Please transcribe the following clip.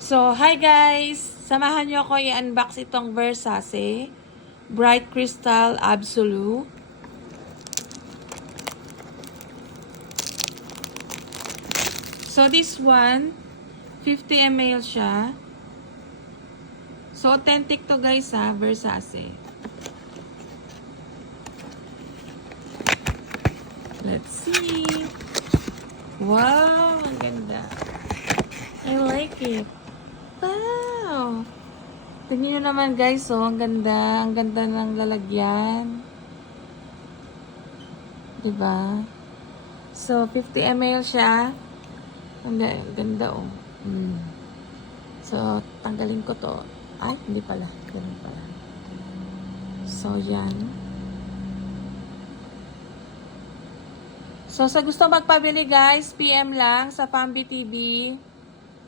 So, hi guys! Samahan nyo ako i-unbox itong Versace Bright Crystal Absolute. So, this one, 50 ml siya. So, authentic to guys ha, Versace. Let's see. Wow, ang ganda. I like it. Wow! Tingnan nyo naman guys, oh, ang ganda. Ang ganda ng lalagyan. Diba? So, 50 ml siya. Ang ga- ang ganda, oh. Mm. So, tanggalin ko to. Ay, hindi pala. Ganun pala. So, yan. So, sa gusto magpabili guys, PM lang sa Pambi TV.